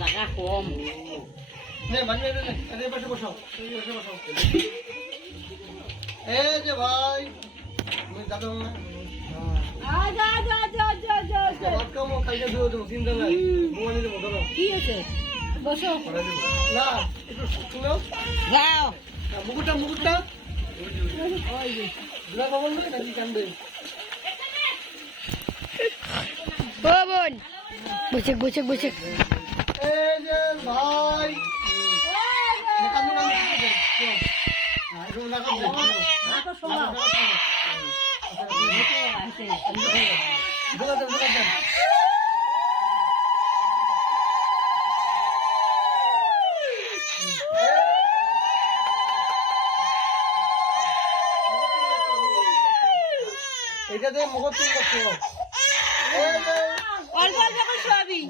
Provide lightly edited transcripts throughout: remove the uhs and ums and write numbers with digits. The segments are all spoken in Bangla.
জায়গা কম নে মানে নে এই পাশে বসাও এই যে ভাই আমি দাদা কামো কালকে দিও তুমি চিন্তা নাই মোবাইলে দেবো ধরো কি আছে বসো না একটু শুনো যাও মুকুটটা ওই যে দুলা বাবা না নাকি কান্দে ও বোন বসে এই যে ভাই এটাতে মগজ তুল করতে অল্প অল্প করে শোয়াবি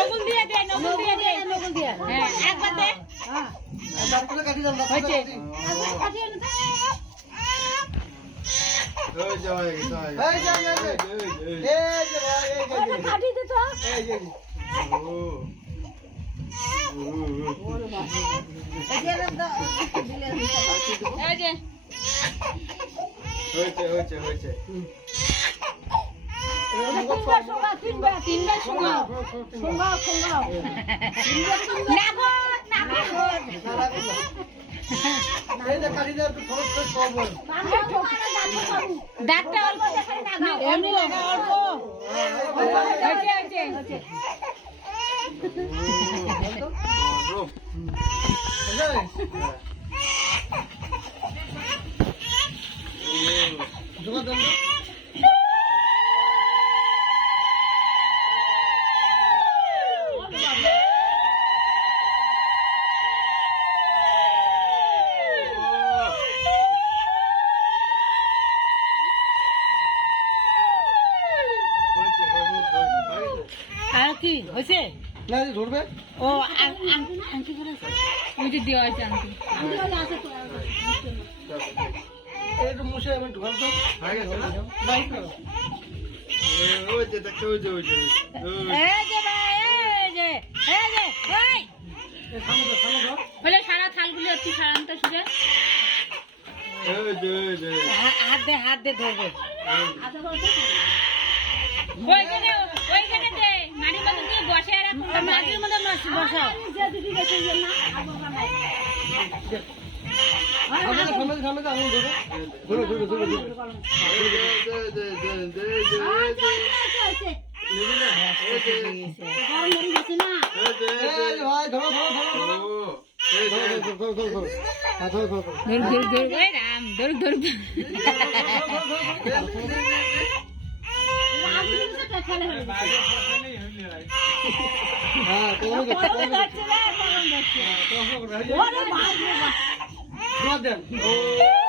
নগুল দিয়ে দে হ্যাঁ একবার দে হয়েছে তিনবার শোনাও ডাক্তার অল্প এমনি লাগা অল্প আর কি হয়েছে না ধরবে ও আংটি করে ওইটা দেওয়া আছে আংটি একটু মুছে আমি ঢুকাল তো হয়ে গেছে না বাইক করো ওই যে দেখো ওই যে বলে সারা থালগুলি একটু সারান্ত শুনে হাত দে ধরবে ওইখানে দে মাটির মধ্যে দিয়ে বসে আর মাটির মধ্যে বসাও ধর